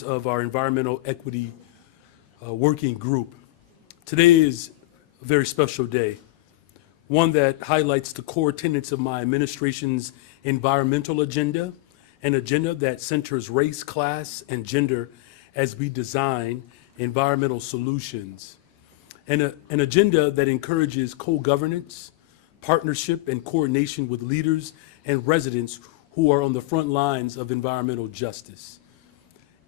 of our environmental equity working group. Today is a very special day, one that highlights the core tenets of my administration's environmental agenda, an agenda that centers race, class, and gender as we design environmental solutions, and an agenda that encourages co-governance, partnership, and coordination with leaders and residents who are on the front lines of environmental justice,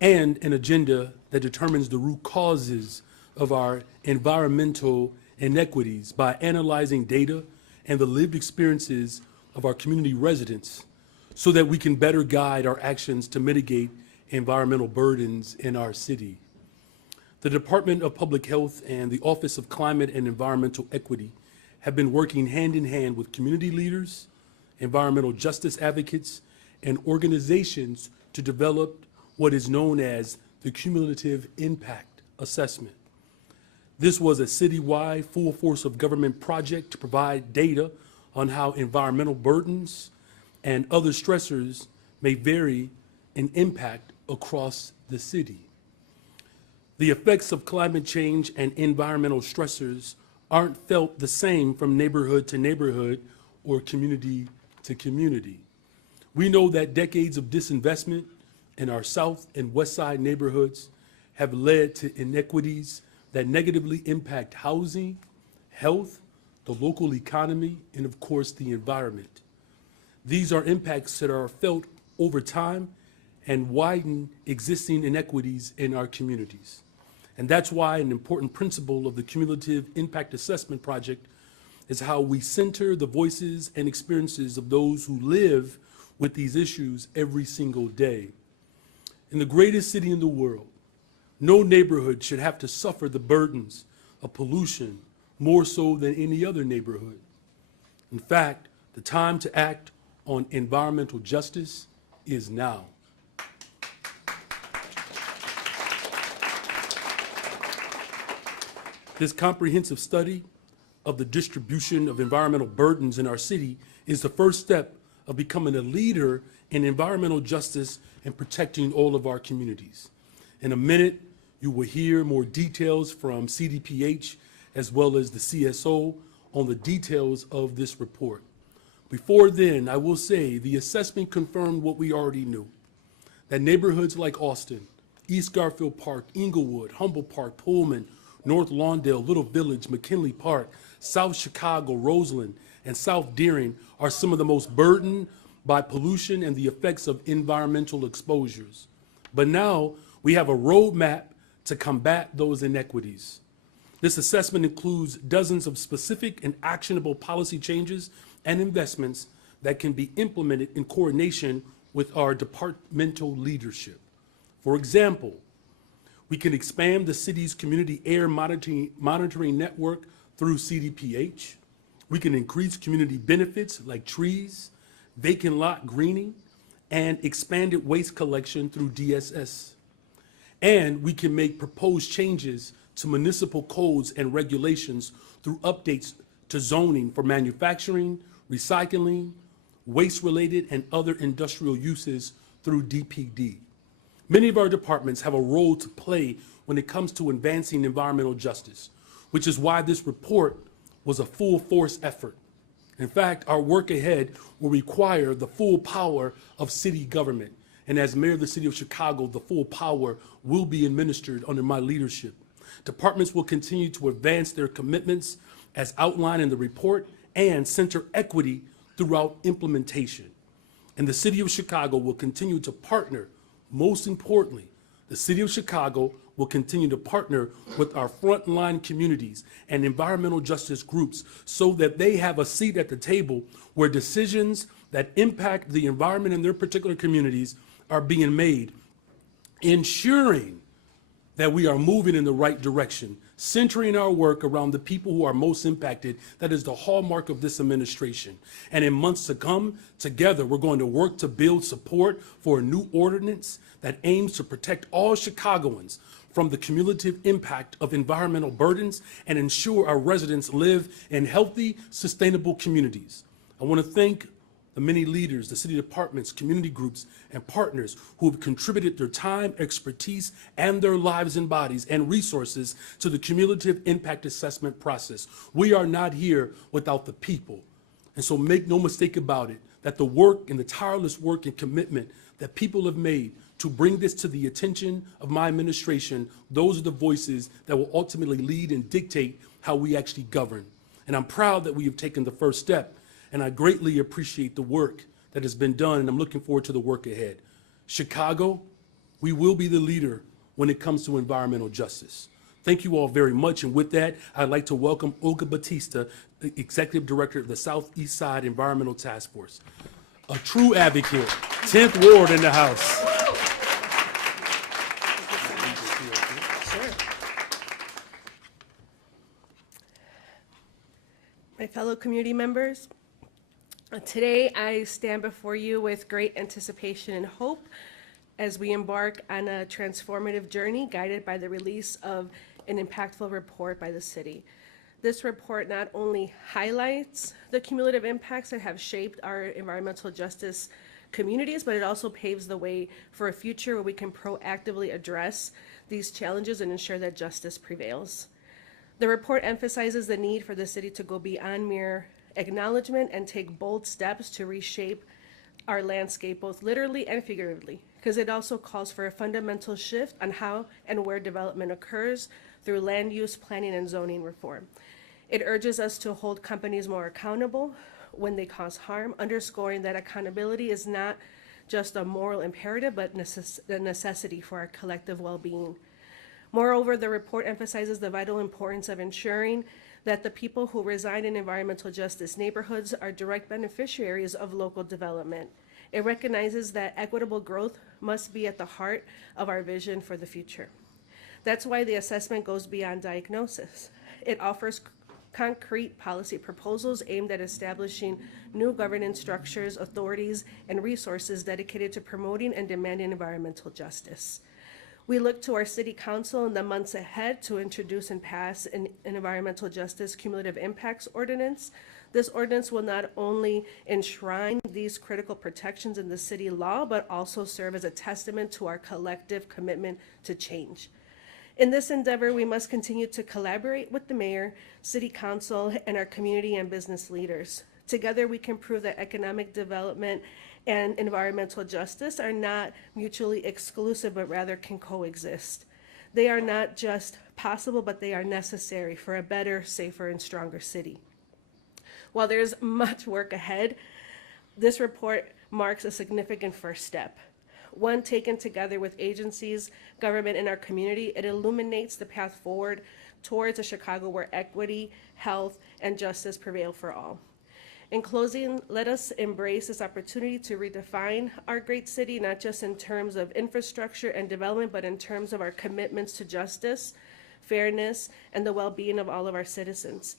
and an agenda that determines the root causes of our environmental inequities by analyzing data and the lived experiences of our community residents so that we can better guide our actions to mitigate environmental burdens in our city. The Department of Public Health and the Office of Climate and Environmental Equity have been working hand in hand with community leaders, environmental justice advocates, and organizations to develop what is known as the Cumulative Impact Assessment. This was a citywide, full force of government project to provide data on how environmental burdens and other stressors may vary in impact across the city. The effects of climate change and environmental stressors aren't felt the same from neighborhood to neighborhood or community to community. We know that decades of disinvestment in our South and West Side neighborhoods have led to inequities that negatively impact housing, health, the local economy, and of course the environment. These are impacts that are felt over time and widen existing inequities in our communities. And that's why an important principle of the Cumulative Impact Assessment Project is how we center the voices and experiences of those who live with these issues every single day. In the greatest city in the world, no neighborhood should have to suffer the burdens of pollution more so than any other neighborhood. In fact, the time to act on environmental justice is now. This comprehensive study of the distribution of environmental burdens in our city is the first step of becoming a leader in environmental justice and protecting all of our communities. In a minute, you will hear more details from CDPH as well as the CSO on the details of this report. Before then, I will say the assessment confirmed what we already knew, that neighborhoods like Austin, East Garfield Park, Inglewood, Humboldt Park, Pullman, North Lawndale, Little Village, McKinley Park, South Chicago, Roseland, and South Deering are some of the most burdened by pollution and the effects of environmental exposures. But now we have a roadmap to combat those inequities. This assessment includes dozens of specific and actionable policy changes and investments that can be implemented in coordination with our departmental leadership. For example, we can expand the city's community air monitoring network through CDPH. We can increase community benefits like trees, vacant lot greening, and expanded waste collection through DSS. And we can make proposed changes to municipal codes and regulations through updates to zoning for manufacturing, recycling, waste-related, and other industrial uses through DPD. Many of our departments have a role to play when it comes to advancing environmental justice, which is why this report was a full force effort. In fact, our work ahead will require the full power of city government. And as mayor of the city of Chicago, the full power will be administered under my leadership. Departments will continue to advance their commitments as outlined in the report and center equity throughout implementation. And the city of Chicago will continue to partner. Most importantly, the city of Chicago will continue to partner with our frontline communities and environmental justice groups so that they have a seat at the table where decisions that impact the environment in their particular communities are being made, ensuring that we are moving in the right direction, centering our work around the people who are most impacted. That is the hallmark of this administration. And in months to come, together, we're going to work to build support for a new ordinance that aims to protect all Chicagoans from the cumulative impact of environmental burdens and ensure our residents live in healthy, sustainable communities. I want to thank the many leaders, the city departments, community groups, and partners who have contributed their time, expertise, and their lives and bodies and resources to the Cumulative Impact Assessment process. We are not here without the people. And so make no mistake about it, that the work and the tireless work and commitment that people have made to bring this to the attention of my administration, those are the voices that will ultimately lead and dictate how we actually govern. And I'm proud that we have taken the first step, and I greatly appreciate the work that has been done, and I'm looking forward to the work ahead. Chicago, we will be the leader when it comes to environmental justice. Thank you all very much, and with that, I'd like to welcome Olga Bautista, the Executive Director of the Southeast Side Environmental Task Force. A true advocate, 10th Ward in the House. My fellow community members, today I stand before you with great anticipation and hope as we embark on a transformative journey guided by the release of an impactful report by the city. This report not only highlights the cumulative impacts that have shaped our environmental justice communities, but it also paves the way for a future where we can proactively address these challenges and ensure that justice prevails. The report emphasizes the need for the city to go beyond mere acknowledgement and take bold steps to reshape our landscape, both literally and figuratively, because it also calls for a fundamental shift on how and where development occurs through land use planning and zoning reform. It urges us to hold companies more accountable when they cause harm, underscoring that accountability is not just a moral imperative, but a necessity for our collective well-being. Moreover, the report emphasizes the vital importance of ensuring that the people who reside in environmental justice neighborhoods are direct beneficiaries of local development. It recognizes that equitable growth must be at the heart of our vision for the future. That's why the assessment goes beyond diagnosis. It offers concrete policy proposals aimed at establishing new governance structures, authorities, and resources dedicated to promoting and demanding environmental justice. We look to our City Council in the months ahead to introduce and pass an environmental justice cumulative impacts ordinance. This ordinance will not only enshrine these critical protections in the city law, but also serve as a testament to our collective commitment to change. In this endeavor, we must continue to collaborate with the mayor, city council, and our community and business leaders. Together, we can prove that economic development and environmental justice are not mutually exclusive, but rather can coexist. They are not just possible, but they are necessary for a better, safer, and stronger city. While there's much work ahead, this report marks a significant first step. One taken together with agencies, government, and our community, it illuminates the path forward towards a Chicago where equity, health, and justice prevail for all. In closing, let us embrace this opportunity to redefine our great city, not just in terms of infrastructure and development, but in terms of our commitments to justice, fairness, and the well-being of all of our citizens.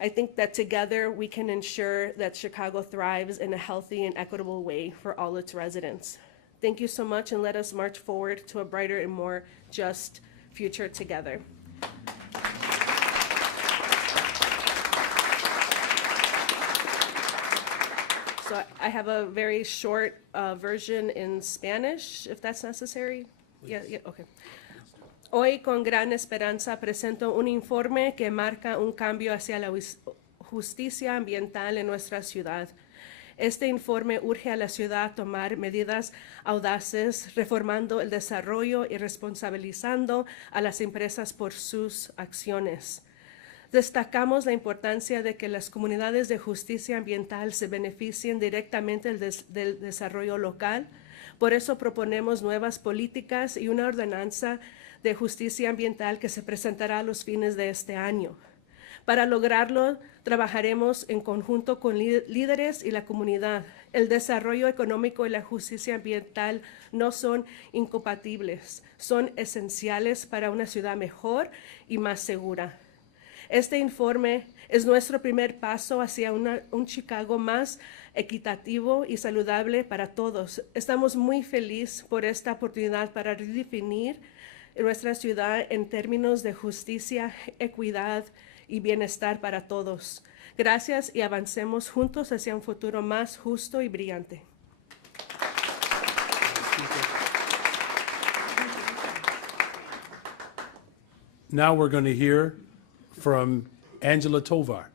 I think that together we can ensure that Chicago thrives in a healthy and equitable way for all its residents. Thank you so much, and let us march forward to a brighter and more just future together. So I have a very short version in Spanish, if that's necessary. Yeah, okay. Hoy, con gran esperanza, presento un informe que marca un cambio hacia la justicia ambiental en nuestra ciudad. Este informe urge a la ciudad a tomar medidas audaces, reformando el desarrollo y responsabilizando a las empresas por sus acciones. Destacamos la importancia de que las comunidades de justicia ambiental se beneficien directamente del desarrollo local. Por eso proponemos nuevas políticas y una ordenanza de justicia ambiental que se presentará a los fines de este año. Para lograrlo, trabajaremos en conjunto con líderes y la comunidad. El desarrollo económico y la justicia ambiental no son incompatibles, son esenciales para una ciudad mejor y más segura. Este informe es nuestro primer paso hacia un Chicago más equitativo y saludable para todos. Estamos muy felices por esta oportunidad para redefinir nuestra ciudad en términos de justicia, equidad y bienestar para todos. Gracias y avancemos juntos hacia un futuro más justo y brillante. Now we're going to hear from Angela Tovar.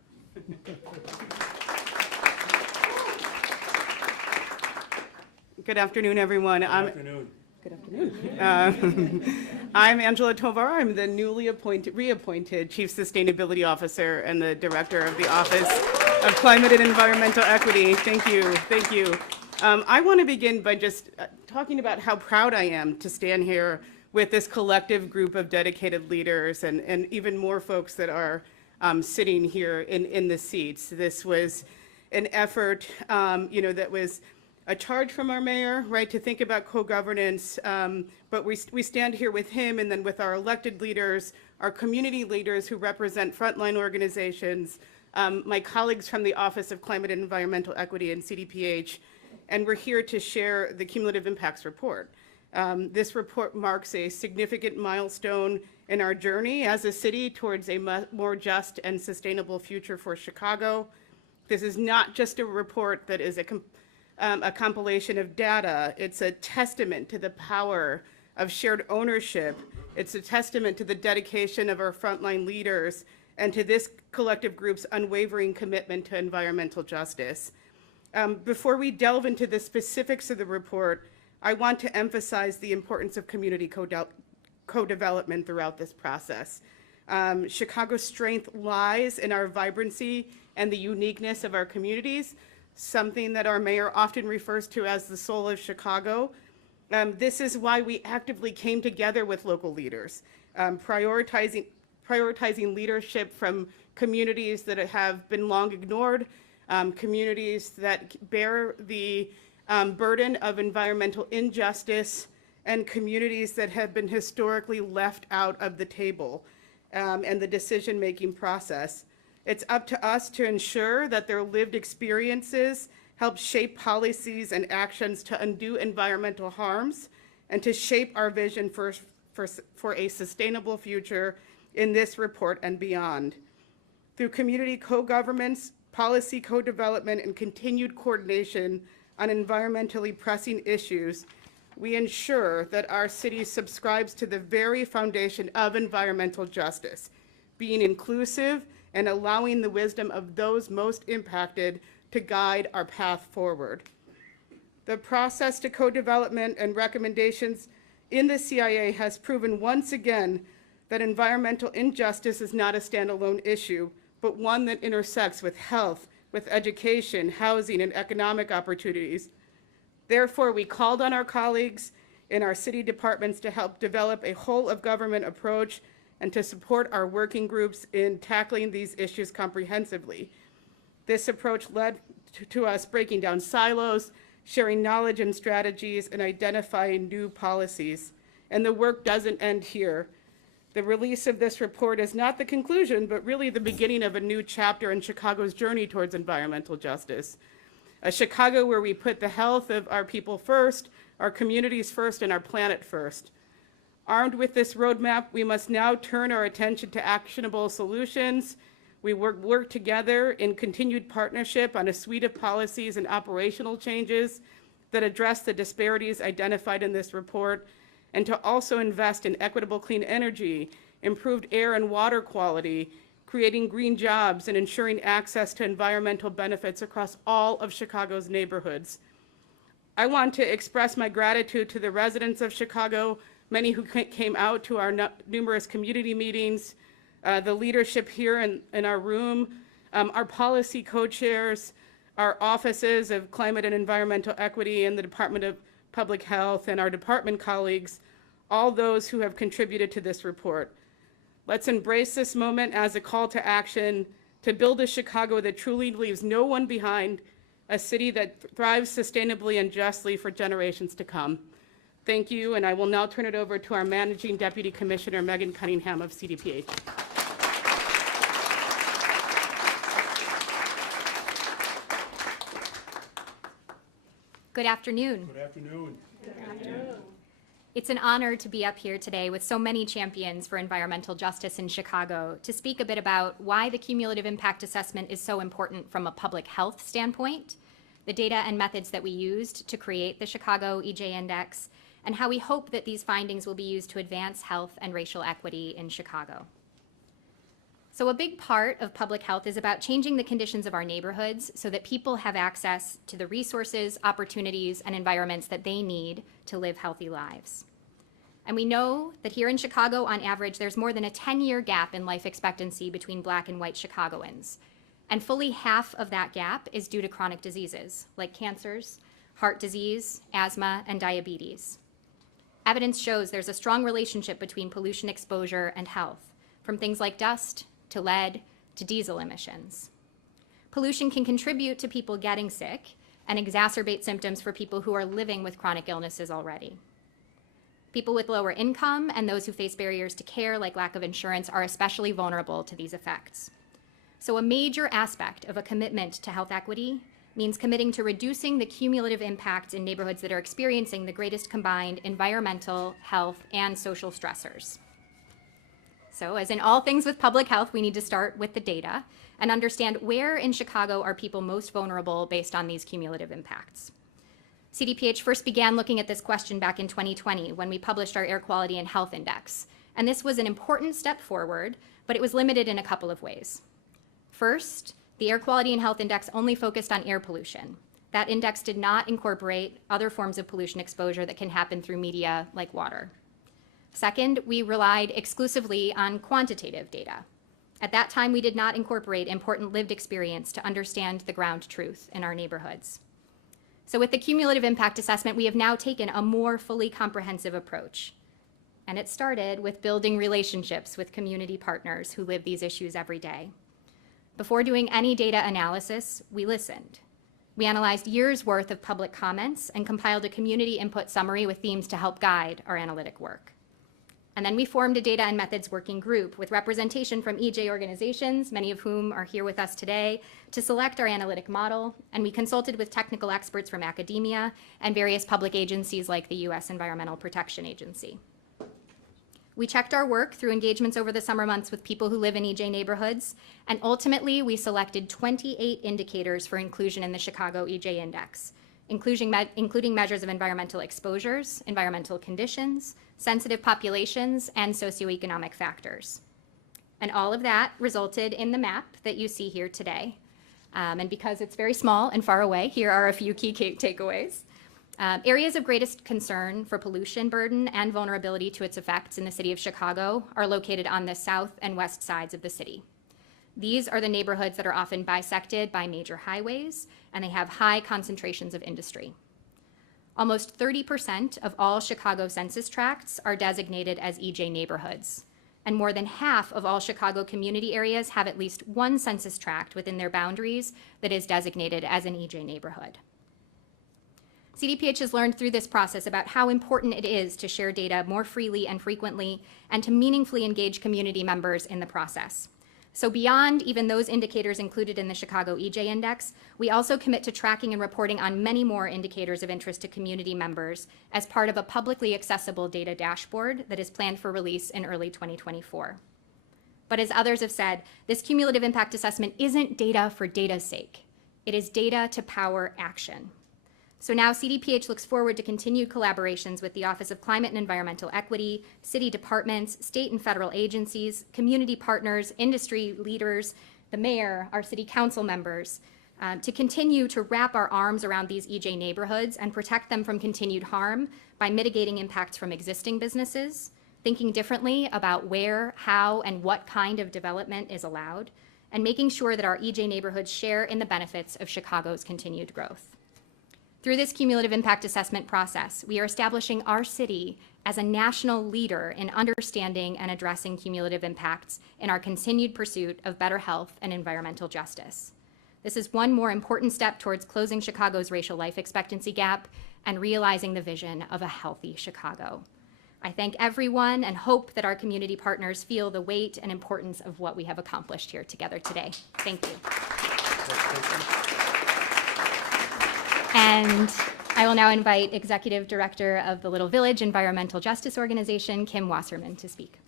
Good afternoon, everyone. Good afternoon. Good afternoon. I'm Angela Tovar. I'm the newly reappointed Chief Sustainability Officer and the Director of the Office of Climate and Environmental Equity. Thank you. Thank you. I want to begin by just talking about how proud I am to stand here with this collective group of dedicated leaders and even more folks that are sitting here in the seats. This was an effort, that was a charge from our mayor, right, to think about co-governance, but we stand here with him and then with our elected leaders, our community leaders who represent frontline organizations, my colleagues from the Office of Climate and Environmental Equity and CDPH, and we're here to share the Cumulative Impacts Report. This report marks a significant milestone in our journey as a city towards a more just and sustainable future for Chicago. This is not just a report that is a compilation of data. It's a testament to the power of shared ownership. It's a testament to the dedication of our frontline leaders and to this collective group's unwavering commitment to environmental justice. Before we delve into the specifics of the report, I want to emphasize the importance of community co-development throughout this process. Chicago's strength lies in our vibrancy and the uniqueness of our communities, something that our mayor often refers to as the soul of Chicago. This is why we actively came together with local leaders, prioritizing leadership from communities that have been long ignored, communities that bear the burden of environmental injustice, and communities that have been historically left out of the table and the decision-making process. It's up to us to ensure that their lived experiences help shape policies and actions to undo environmental harms and to shape our vision for a sustainable future in this report and beyond. Through community co-governance, policy co-development, and continued coordination on environmentally pressing issues, we ensure that our city subscribes to the very foundation of environmental justice, being inclusive and allowing the wisdom of those most impacted to guide our path forward. The process to co-development and recommendations in the CIA has proven once again that environmental injustice is not a standalone issue, but one that intersects with health, with education, housing, and economic opportunities. Therefore, we called on our colleagues in our city departments to help develop a whole of government approach and to support our working groups in tackling these issues comprehensively. This approach led to us breaking down silos, sharing knowledge and strategies, and identifying new policies. And the work doesn't end here. The release of this report is not the conclusion, but really the beginning of a new chapter in Chicago's journey towards environmental justice. A Chicago where we put the health of our people first, our communities first, and our planet first. Armed with this roadmap, we must now turn our attention to actionable solutions. We work together in continued partnership on a suite of policies and operational changes that address the disparities identified in this report, and to also invest in equitable clean energy, improved air and water quality, creating green jobs, and ensuring access to environmental benefits across all of Chicago's neighborhoods. I want to express my gratitude to the residents of Chicago, many who came out to our numerous community meetings, the leadership here in our room, our policy co-chairs, our offices of climate and environmental equity and the Department of Public Health, and our department colleagues, all those who have contributed to this report. Let's embrace this moment as a call to action to build a Chicago that truly leaves no one behind, a city that thrives sustainably and justly for generations to come. Thank you, and I will now turn it over to our Managing Deputy Commissioner, Megan Cunningham of CDPH. Good afternoon. Good afternoon. Good afternoon. It's an honor to be up here today with so many champions for environmental justice in Chicago to speak a bit about why the cumulative impact assessment is so important from a public health standpoint, the data and methods that we used to create the Chicago EJ Index, and how we hope that these findings will be used to advance health and racial equity in Chicago. So a big part of public health is about changing the conditions of our neighborhoods so that people have access to the resources, opportunities, and environments that they need to live healthy lives. And we know that here in Chicago, on average, there's more than a 10-year gap in life expectancy between Black and white Chicagoans. And fully half of that gap is due to chronic diseases like cancers, heart disease, asthma, and diabetes. Evidence shows there's a strong relationship between pollution exposure and health, from things like dust to lead to diesel emissions. Pollution can contribute to people getting sick and exacerbate symptoms for people who are living with chronic illnesses already. People with lower income and those who face barriers to care, like lack of insurance, are especially vulnerable to these effects. So a major aspect of a commitment to health equity means committing to reducing the cumulative impacts in neighborhoods that are experiencing the greatest combined environmental, health, and social stressors. So as in all things with public health, we need to start with the data and understand where in Chicago are people most vulnerable based on these cumulative impacts. CDPH first began looking at this question back in 2020 when we published our Air Quality and Health Index. And this was an important step forward, but it was limited in a couple of ways. First, the Air Quality and Health Index only focused on air pollution. That index did not incorporate other forms of pollution exposure that can happen through media like water. Second, we relied exclusively on quantitative data. At that time, we did not incorporate important lived experience to understand the ground truth in our neighborhoods. So with the cumulative impact assessment, we have now taken a more fully comprehensive approach. And it started with building relationships with community partners who live these issues every day. Before doing any data analysis, we listened. We analyzed years' worth of public comments and compiled a community input summary with themes to help guide our analytic work. And then we formed a data and methods working group with representation from EJ organizations, many of whom are here with us today, to select our analytic model. And we consulted with technical experts from academia and various public agencies like the US Environmental Protection Agency. We checked our work through engagements over the summer months with people who live in EJ neighborhoods, and ultimately we selected 28 indicators for inclusion in the Chicago EJ Index, including measures of environmental exposures, environmental conditions, sensitive populations, and socioeconomic factors. And all of that resulted in the map that you see here today. And because it's very small and far away, here are a few key takeaways. Areas of greatest concern for pollution burden and vulnerability to its effects in the city of Chicago are located on the south and west sides of the city. These are the neighborhoods that are often bisected by major highways, and they have high concentrations of industry. Almost 30% of all Chicago census tracts are designated as EJ neighborhoods, and more than half of all Chicago community areas have at least one census tract within their boundaries that is designated as an EJ neighborhood. CDPH has learned through this process about how important it is to share data more freely and frequently and to meaningfully engage community members in the process. So beyond even those indicators included in the Chicago EJ Index, we also commit to tracking and reporting on many more indicators of interest to community members as part of a publicly accessible data dashboard that is planned for release in early 2024. But as others have said, this cumulative impact assessment isn't data for data's sake. It is data to power action. So now CDPH looks forward to continued collaborations with the Office of Climate and Environmental Equity, city departments, state and federal agencies, community partners, industry leaders, the mayor, our city council members, to continue to wrap our arms around these EJ neighborhoods and protect them from continued harm by mitigating impacts from existing businesses, thinking differently about where, how, and what kind of development is allowed, and making sure that our EJ neighborhoods share in the benefits of Chicago's continued growth. Through this cumulative impact assessment process, we are establishing our city as a national leader in understanding and addressing cumulative impacts in our continued pursuit of better health and environmental justice. This is one more important step towards closing Chicago's racial life expectancy gap and realizing the vision of a healthy Chicago. I thank everyone and hope that our community partners feel the weight and importance of what we have accomplished here together today. Thank you. And I will now invite Executive Director of the Little Village Environmental Justice Organization, Kim Wasserman, to speak.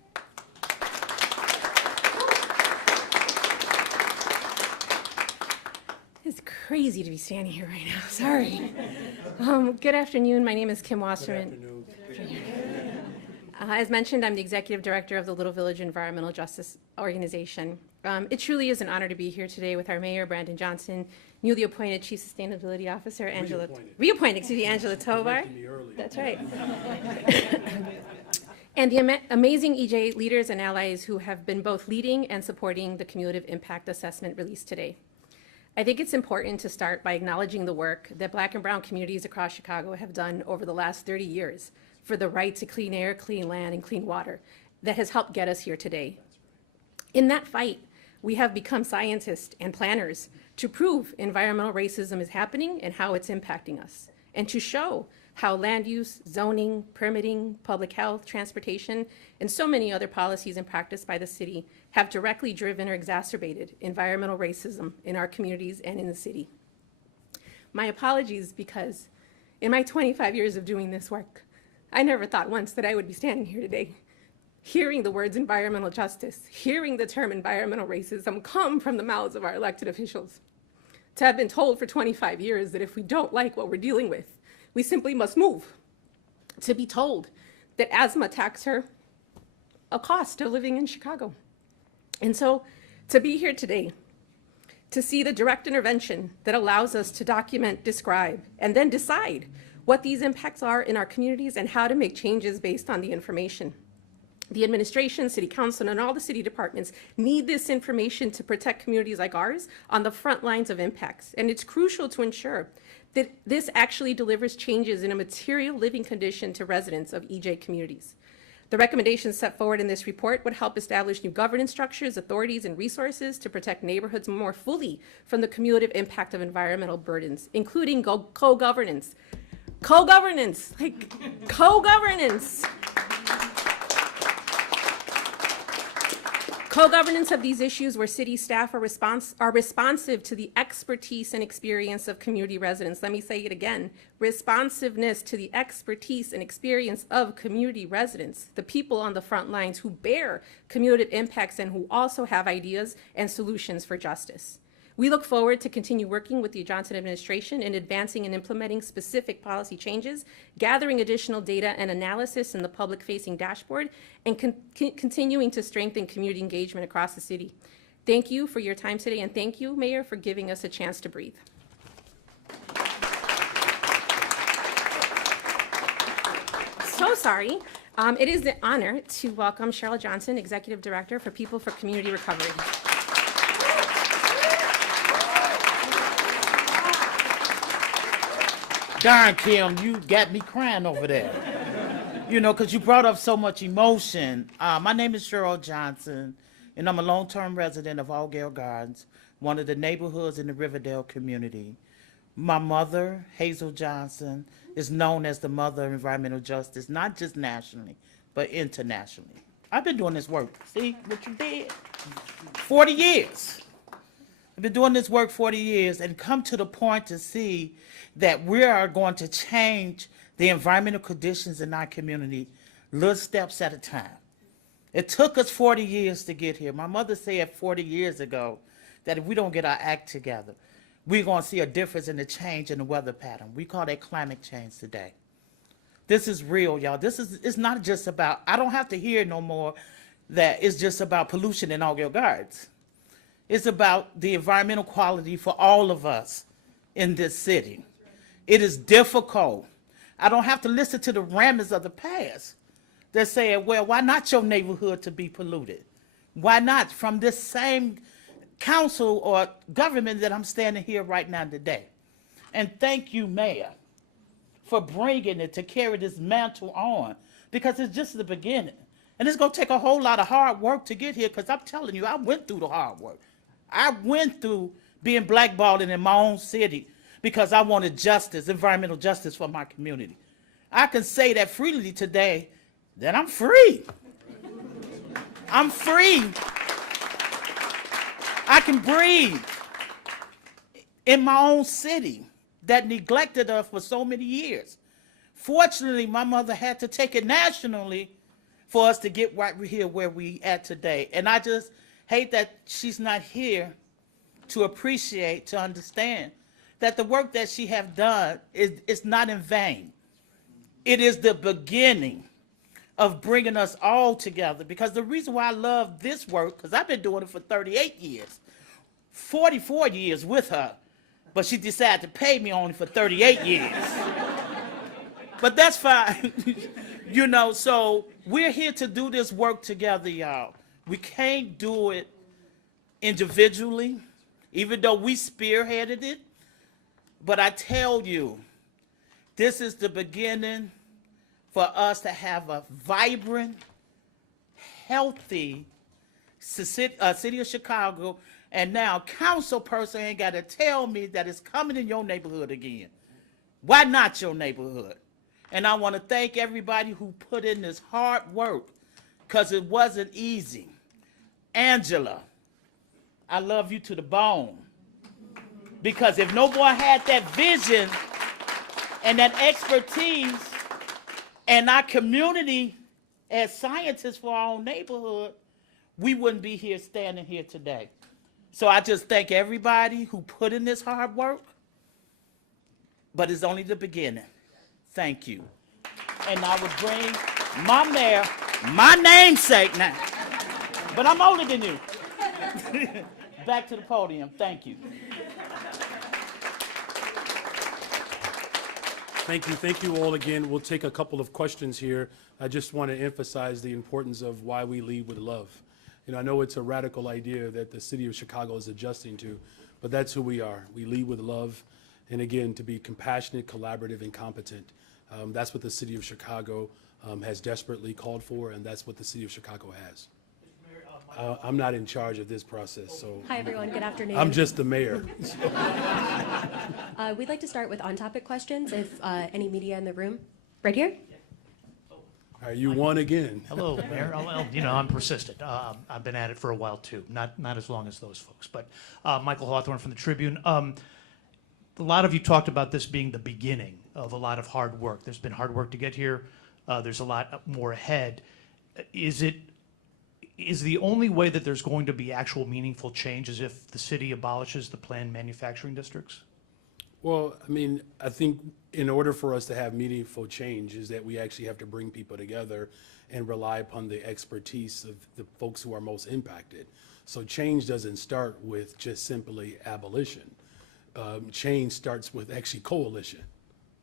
It's crazy to be standing here right now. Sorry. Good afternoon. My name is Kim Wasserman. As mentioned, I'm the Executive Director of the Little Village Environmental Justice Organization. It truly is an honor to be here today with our Mayor, Brandon Johnson, newly appointed Chief Sustainability Officer, Angela Tovar. That's right. And the amazing EJ leaders and allies who have been both leading and supporting the Cumulative Impact Assessment released today. I think it's important to start by acknowledging the work that Black and brown communities across Chicago have done over the last 30 years for the right to clean air, clean land, and clean water that has helped get us here today. In that fight, we have become scientists and planners to prove environmental racism is happening and how it's impacting us, and to show how land use, zoning, permitting, public health, transportation, and so many other policies and practice by the city have directly driven or exacerbated environmental racism in our communities and in the city. My apologies, because in my 25 years of doing this work, I never thought once that I would be standing here today, hearing the words environmental justice, hearing the term environmental racism come from the mouths of our elected officials. To have been told for 25 years that if we don't like what we're dealing with, we simply must move. To be told that asthma tax her a cost of living in Chicago. And so to be here today, to see the direct intervention that allows us to document, describe, and then decide what these impacts are in our communities and how to make changes based on the information. The administration, city council, and all the city departments need this information to protect communities like ours on the front lines of impacts. And it's crucial to ensure that this actually delivers changes in a material living condition to residents of EJ communities. The recommendations set forward in this report would help establish new governance structures, authorities, and resources to protect neighborhoods more fully from the cumulative impact of environmental burdens, including co-governance. Co-governance. Co-governance of these issues where city staff are responsive to the expertise and experience of community residents. Let me say it again, responsiveness to the expertise and experience of community residents, the people on the front lines who bear cumulative impacts and who also have ideas and solutions for justice. We look forward to continue working with the Johnson administration in advancing and implementing specific policy changes, gathering additional data and analysis in the public-facing dashboard, and continuing to strengthen community engagement across the city. Thank you for your time today, and thank you, Mayor, for giving us a chance to breathe. So sorry. It is an honor to welcome Cheryl Johnson, Executive Director for People for Community Recovery. Darn, Kim, you got me crying over there. You know, because you brought up so much emotion. My name is Cheryl Johnson, and I'm a long-term resident of Olga Gardens, one of the neighborhoods in the Riverdale community. My mother, Hazel Johnson, is known as the mother of environmental justice, not just nationally, but internationally. I've been doing this work. See what you did? 40 years. I've been doing this work 40 years and come to the point to see that we are going to change the environmental conditions in our community little steps at a time. It took us 40 years to get here. My mother said 40 years ago that if we don't get our act together, we're going to see a difference in the change in the weather pattern. We call that climate change today. This is real, y'all. It's not just about, I don't have to hear no more that it's just about pollution in Olga Gardens. It's about the environmental quality for all of us in this city. It is difficult. I don't have to listen to the ramblings of the past. They're saying, well, why not your neighborhood to be polluted? Why not from this same council or government that I'm standing here right now today? And thank you, Mayor, for bringing it to carry this mantle on, because it's just the beginning. And it's going to take a whole lot of hard work to get here, because I'm telling you, I went through the hard work. I went through being blackballed in my own city because I wanted justice, environmental justice for my community. I can say that freely today, that I'm free. I'm free. I can breathe in my own city. that neglected us for so many years. Fortunately, my mother had to take it nationally for us to get right here where we at today. And I just hate that she's not here to appreciate, to understand that the work that she have done is not in vain. It is the beginning of bringing us all together. Because the reason why I love this work, because I've been doing it for 38 years, 44 years with her, but she decided to pay me only for 38 years. But that's fine. You know, so we're here to do this work together, y'all. We can't do it individually, even though we spearheaded it. But I tell you, this is the beginning for us to have a vibrant, healthy city of Chicago. And now council person ain't got to tell me that it's coming in your neighborhood again. Why not your neighborhood? And I want to thank everybody who put in this hard work, because it wasn't easy. Angela, I love you to the bone. Because if no boy had that vision and that expertise and our community as scientists for our own neighborhood, we wouldn't be here standing here today. So I just thank everybody who put in this hard work, but it's only the beginning. Thank you. And I would bring my mayor, my namesake now, but I'm older than you, back to the podium. Thank you. Thank you all again. We'll take a couple of questions here. I just want to emphasize the importance of why we lead with love. You know, I know it's a radical idea that the city of Chicago is adjusting to, but that's who we are. We lead with love, and again, to be compassionate, collaborative, and competent. That's what the city of Chicago has desperately called for, and that's what the city of Chicago has. I'm not in charge of this process, so. Hi, everyone. Good afternoon. I'm just the mayor. We'd like to start with on-topic questions, if any media in the room. Right here? All right, you won again. Hello, Mayor. Well, you know, I'm persistent. I've been at it for a while, too. Not as long as those folks. But Michael Hawthorne from the Tribune. A lot of you talked about this being the beginning of a lot of hard work. There's been hard work to get here. There's a lot more ahead. Is the only way that there's going to be actual meaningful change is if the city abolishes the planned manufacturing districts? Well, I mean, I think in order for us to have meaningful change is that we actually have to bring people together and rely upon the expertise of the folks who are most impacted. So change doesn't start with just simply abolition. Change starts with actually coalition.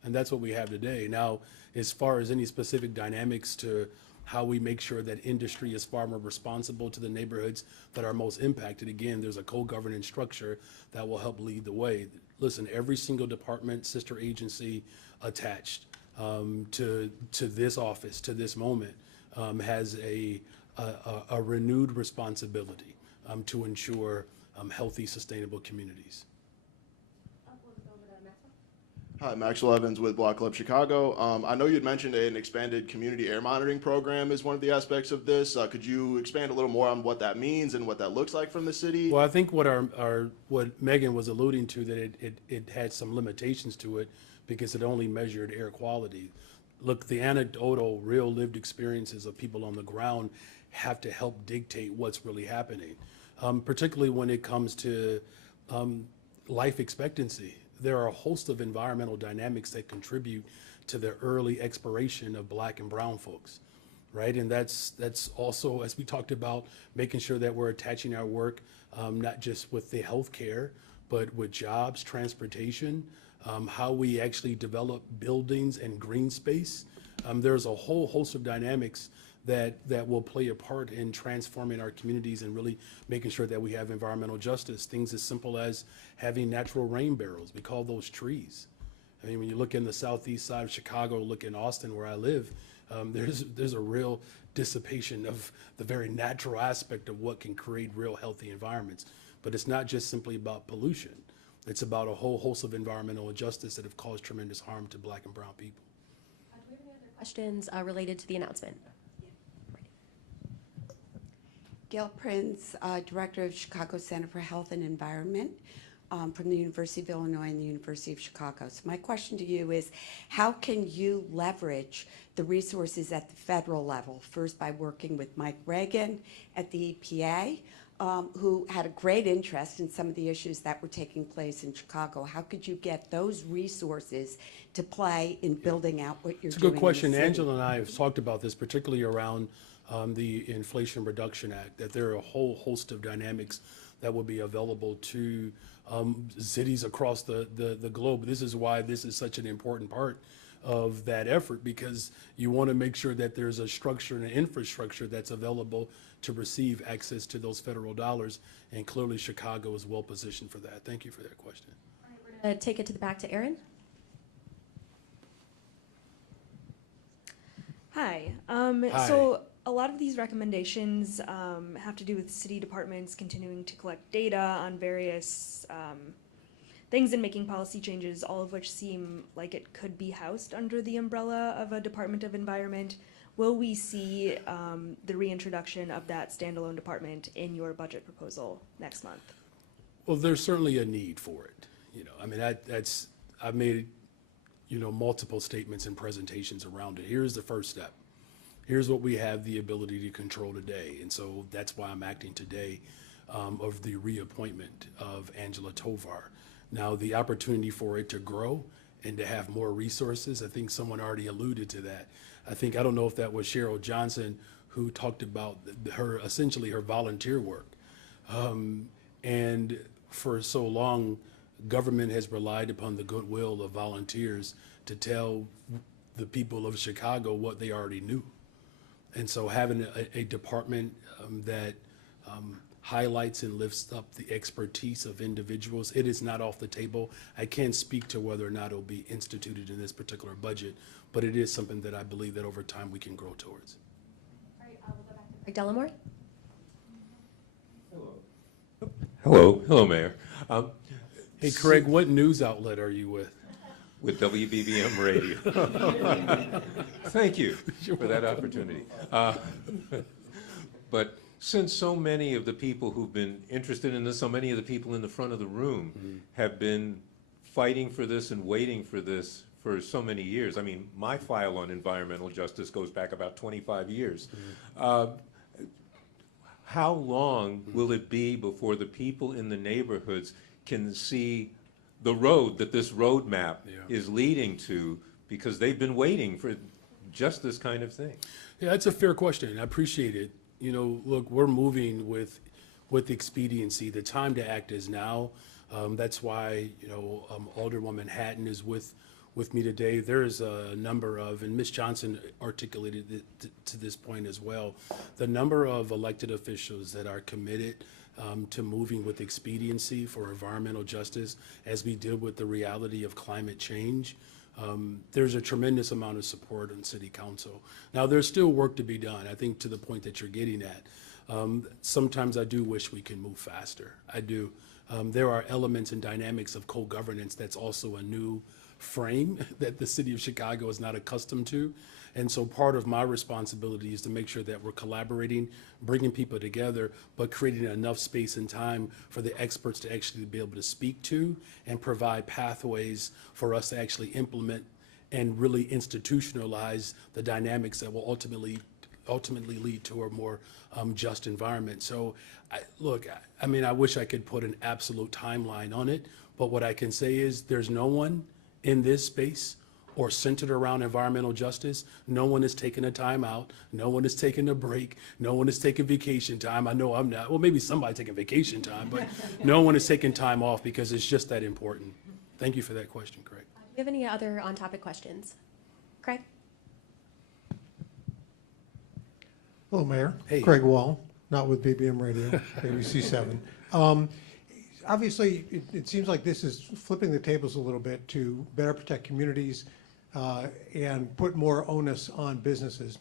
And that's what we have today. Now, as far as any specific dynamics to how we make sure that industry is far more responsible to the neighborhoods that are most impacted, again, there's a co-governance structure that will help lead the way. Listen, every single department, sister agency attached to this office, to this moment, has a renewed responsibility to ensure healthy, sustainable communities. Hi, Maxwell Evans with Block Club Chicago. I know you'd mentioned an expanded community air monitoring program is one of the aspects of this. Could you expand a little more on what that means and what that looks like from the city? Well, I think what Megan was alluding to, that it had some limitations to it because it only measured air quality. Look, the anecdotal, real lived experiences of people on the ground have to help dictate what's really happening, particularly when it comes to life expectancy. There are a host of environmental dynamics that contribute to the early expiration of Black and brown folks, right? And that's also, as we talked about, making sure that we're attaching our work not just with the healthcare, but with jobs, transportation, how we actually develop buildings and green space. There's a whole host of dynamics that will play a part in transforming our communities and really making sure that we have environmental justice. Things as simple as having natural rain barrels. We call those trees. I mean, when you look in the southeast side of Chicago, look in Austin where I live, there's a real dissipation of the very natural aspect of what can create real healthy environments. But it's not just simply about pollution. It's about a whole host of environmental injustice that have caused tremendous harm to Black and brown people. Do we have any other questions related to the announcement? Gail Prince, Director of Chicago Center for Health and Environment. from the University of Illinois and the University of Chicago. So my question to you is, how can you leverage the resources at the federal level? First, by working with Mike Reagan at the EPA, who had a great interest in some of the issues that were taking place in Chicago. How could you get those resources to play in building out what you're doing? It's a good in the question. city? Angela and I have talked about this, particularly around the Inflation Reduction Act, that there are a whole host of dynamics that will be available to cities across the globe. This is why this is such an important part of that effort, because you want to make sure that there's a structure and an infrastructure that's available to receive access to those federal dollars, and clearly Chicago is well positioned for that. Thank you for that question. We're going to take it to the back to Erin. Hi. Hi. So a lot of these recommendations have to do with city departments continuing to collect data on various things and making policy changes, all of which seem like it could be housed under the umbrella of a Department of Environment. Will we see the reintroduction of that standalone department in your budget proposal next month? Well, there's certainly a need for it. I mean, I've made, multiple statements and presentations around it. Here's the first step. Here's what we have the ability to control today. And so that's why I'm acting today of the reappointment of Angela Tovar. Now, the opportunity for it to grow and to have more resources, I think someone already alluded to that. I don't know if that was Cheryl Johnson who talked about essentially her volunteer work. And for so long, government has relied upon the goodwill of volunteers to tell the people of Chicago what they already knew. And so having a department that highlights and lifts up the expertise of individuals, it is not off the table. I can't speak to whether or not it'll be instituted in this particular budget, but it is something that I believe that over time we can grow towards. All right, we'll go back to Greg Delamore. Hello, Mayor. Hey, Craig, what news outlet are you with? With WBBM Radio. Thank you for that opportunity. But since so many of the people who've been interested in this, so many of the people in the front of the room have been fighting for this and waiting for this for so many years. I mean, my file on environmental justice goes back about 25 years. How long will it be before the people in the neighborhoods can see the road that this roadmap is leading to, because they've been waiting for just this kind of thing? Yeah, that's a fair question. I appreciate it. Look, we're moving with expediency. The time to act is now. That's why, Alderwoman Hatton is with me today. There's a number of, and Ms. Johnson articulated it to this point as well, the number of elected officials that are committed to moving with expediency for environmental justice as we deal with the reality of climate change. There's a tremendous amount of support on City Council. Now, there's still work to be done, I think, to the point that you're getting at. Sometimes I do wish we can move faster. I do. There are elements and dynamics of co-governance that's also a new frame that the city of Chicago is not accustomed to. And so part of my responsibility is to make sure that we're collaborating, bringing people together, but creating enough space and time for the experts to actually be able to speak to and provide pathways for us to actually implement and really institutionalize the dynamics that will ultimately lead to a more just environment. So, I wish I could put an absolute timeline on it, but what I can say is there's no one in this space or centered around environmental justice. No one is taking a time out. No one is taking a break. No one is taking vacation time. I know I'm not. Well, maybe somebody taking vacation time, but no one is taking time off because it's just that important. Thank you for that question, Craig. Do you have any other on-topic questions? Craig? Hello, Mayor. Hey. Craig Wall, not with BBM Radio, ABC7. Obviously, it seems like this is flipping the tables a little bit to better protect communities and put more onus on businesses.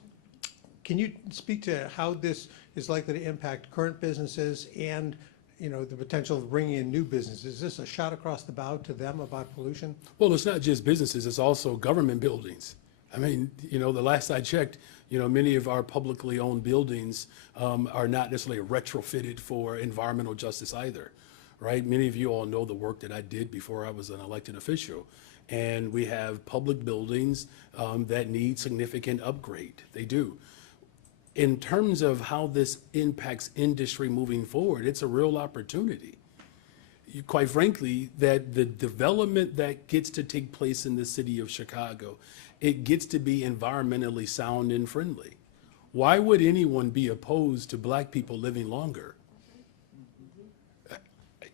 Can you speak to how this is likely to impact current businesses and the potential of bringing in new businesses? Is this a shot across the bow to them about pollution? Well, it's not just businesses, it's also government buildings. I mean, the last I checked, many of our publicly owned buildings are not necessarily retrofitted for environmental justice either, right? Many of you all know the work that I did before I was an elected official. And we have public buildings that need significant upgrade. They do. In terms of how this impacts industry moving forward, it's a real opportunity. Quite frankly, that the development that gets to take place in the city of Chicago, it gets to be environmentally sound and friendly. Why would anyone be opposed to black people living longer?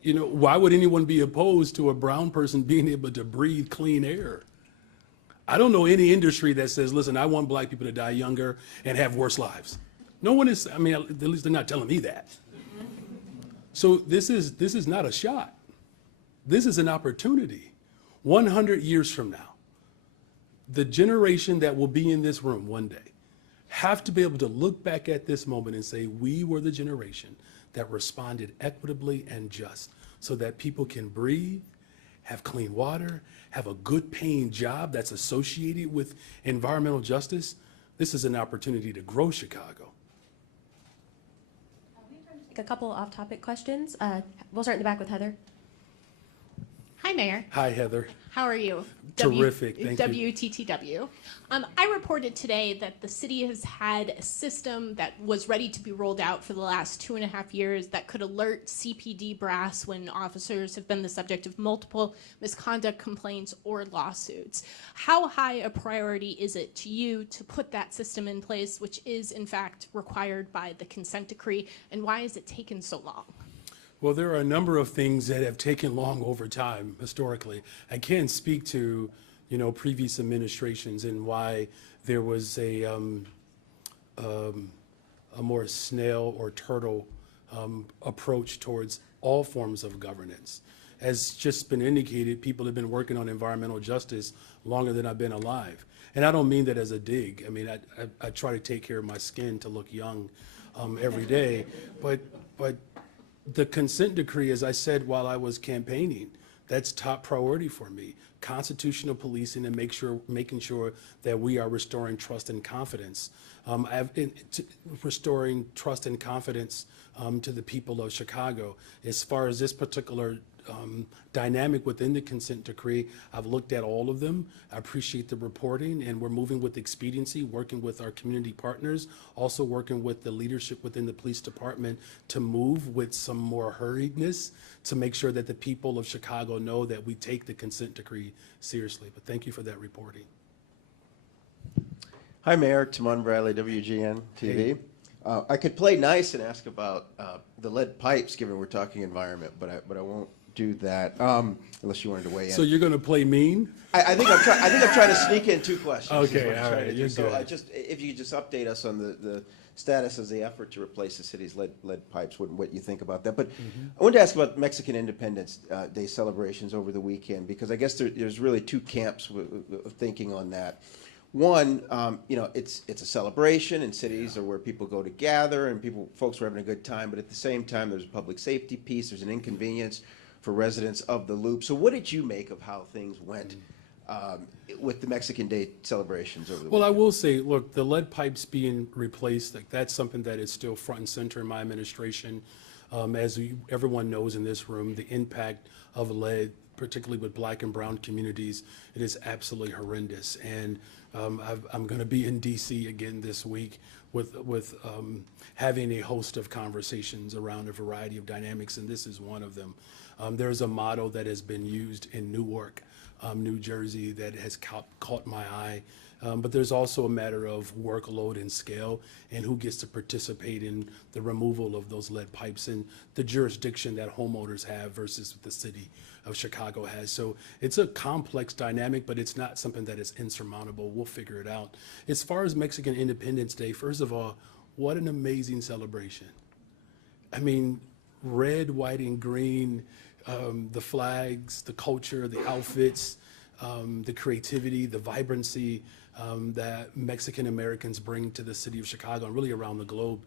You know, why would anyone be opposed to a brown person being able to breathe clean air? I don't know any industry that says, listen, I want black people to die younger and have worse lives. No one is, I mean, at least they're not telling me that. So this is not a shot. This is an opportunity. 100 years from now, the generation that will be in this room one day have to be able to look back at this moment and say, we were the generation that responded equitably and just so that people can breathe, have clean water, have a good paying job that's associated with environmental justice. This is an opportunity to grow Chicago. A couple off-topic questions. We'll start in the back with Heather. Hi, Mayor. Hi, Heather. How are you? Terrific, thank you. WTTW. I reported today that the city has had a system that was ready to be rolled out for the last 2.5 years that could alert CPD brass when officers have been the subject of multiple misconduct complaints or lawsuits. How high a priority is it to you to put that system in place, which is in fact required by the consent decree, and why has it taken so long? Well, there are a number of things that have taken long over time historically. I can't speak to, previous administrations and why there was a more snail or turtle approach towards all forms of governance. As just been indicated, people have been working on environmental justice longer than I've been alive. And I don't mean that as a dig. I mean, I try to take care of my skin to look young every day, but the consent decree, as I said while I was campaigning, that's top priority for me. Constitutional policing and making sure that we are restoring trust and confidence. Restoring trust and confidence to the people of Chicago. As far as this particular dynamic within the consent decree, I've looked at all of them. I appreciate the reporting, and we're moving with expediency, working with our community partners, also working with the leadership within the police department to move with some more hurriedness to make sure that the people of Chicago know that we take the consent decree seriously. But thank you for that reporting. Hi, Mayor. Timon Bradley, WBBM-TV. I could play nice and ask about the lead pipes, given we're talking environment, but I won't do that unless you wanted to weigh in. So you're going to play mean? I think I'm trying to sneak in two questions. Okay, all right. You're so good. If you could just update us on the status of the effort to replace the city's lead pipes, what you think about that. But I wanted to ask about Mexican Independence Day celebrations over the weekend, because I guess there's really two camps of thinking on that. One, it's a celebration, and cities are where people go to gather, and folks are having a good time. But at the same time, there's a public safety piece. There's an inconvenience for residents of the Loop. So, what did you make of how things went with the Mexican Day celebrations over the weekend? Well, I will say, look, the lead pipes being replaced, that's something that is still front and center in my administration. As everyone knows in this room, the impact of lead, particularly with black and brown communities, it is absolutely horrendous. And I'm going to be in D.C. again this week with having a host of conversations around a variety of dynamics, and this is one of them. There's a motto that has been used in Newark, New Jersey, that has caught my eye. But there's also a matter of workload and scale and who gets to participate in the removal of those lead pipes and the jurisdiction that homeowners have versus the city of Chicago has. So it's a complex dynamic, but it's not something that is insurmountable. We'll figure it out. As far as Mexican Independence Day, first of all, what an amazing celebration. I mean, red, white, and green, the flags, the culture, the outfits, the creativity, the vibrancy that Mexican Americans bring to the city of Chicago and really around the globe.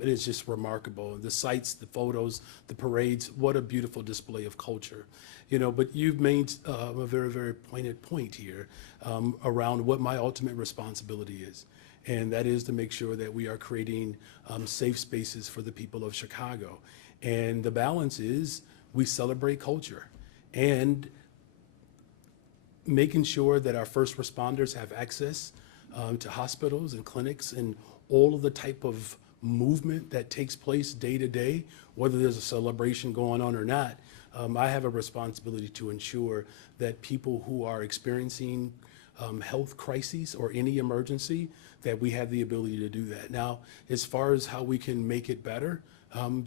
It is just remarkable. The sights, the photos, the parades, what a beautiful display of culture. But you've made a very, very pointed point here around what my ultimate responsibility is. And that is to make sure that we are creating safe spaces for the people of Chicago. And the balance is we celebrate culture. And making sure that our first responders have access to hospitals and clinics and all of the type of movement that takes place day to day, whether there's a celebration going on or not, I have a responsibility to ensure that people who are experiencing health crises or any emergency, that we have the ability to do that. Now, as far as how we can make it better,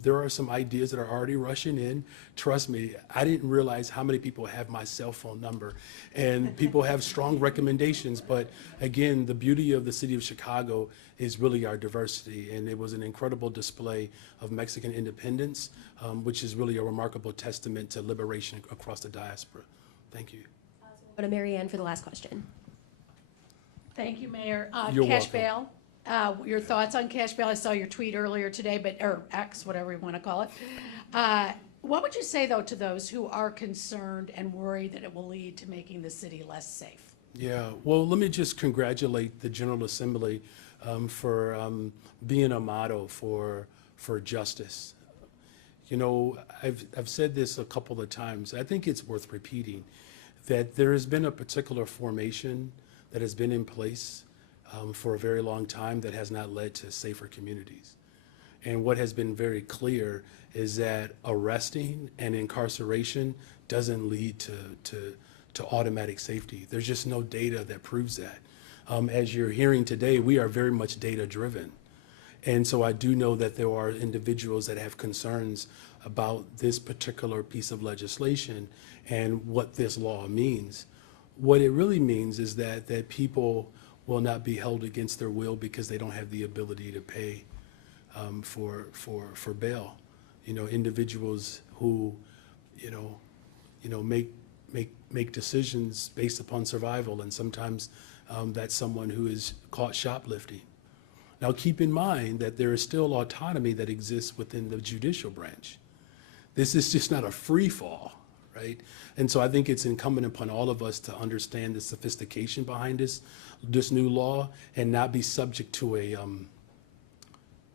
there are some ideas that are already rushing in. Trust me, I didn't realize how many people have my cell phone number, and people have strong recommendations. But again, the beauty of the city of Chicago is really our diversity, and it was an incredible display of Mexican independence, which is really a remarkable testament to liberation across the diaspora. Thank you. Go to Mary Ann for the last question. Thank you, Mayor. You're Cash welcome. bail, your thoughts on cash bail? I saw your tweet earlier today, or X, whatever you want to call it. What would you say, though, to those who are concerned and worried that it will lead to making the city less safe? Yeah, well, let me just congratulate the General Assembly for being a model for justice. You know, I've said this a couple of times. I think it's worth repeating that there has been a particular formation that has been in place for a very long time that has not led to safer communities. And what has been very clear is that arresting and incarceration doesn't lead to automatic safety. There's just no data that proves that. As you're hearing today, we are very much data driven. And so I do know that there are individuals that have concerns about this particular piece of legislation and what this law means. What it really means is that people will not be held against their will because they don't have the ability to pay for bail. You know, individuals who, make decisions based upon survival, and sometimes that's someone who is caught shoplifting. Now, keep in mind that there is still autonomy that exists within the judicial branch. This is just not a free fall, right? And so I think it's incumbent upon all of us to understand the sophistication behind this new law and not be subject to a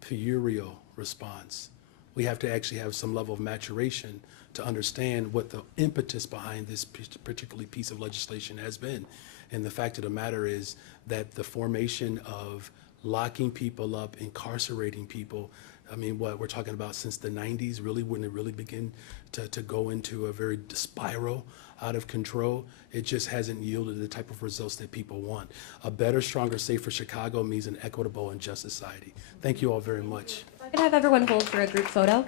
puerile response. We have to actually have some level of maturation to understand what the impetus behind this particular piece of legislation has been. And the fact of the matter is that the formation of locking people up, incarcerating people, I mean, what we're talking about since the 90s, really, when it really began to go into a very spiral out of control, it just hasn't yielded the type of results that people want. A better, stronger, safer Chicago means an equitable and just society. Thank you all very much. I'm going to have everyone hold for a group photo.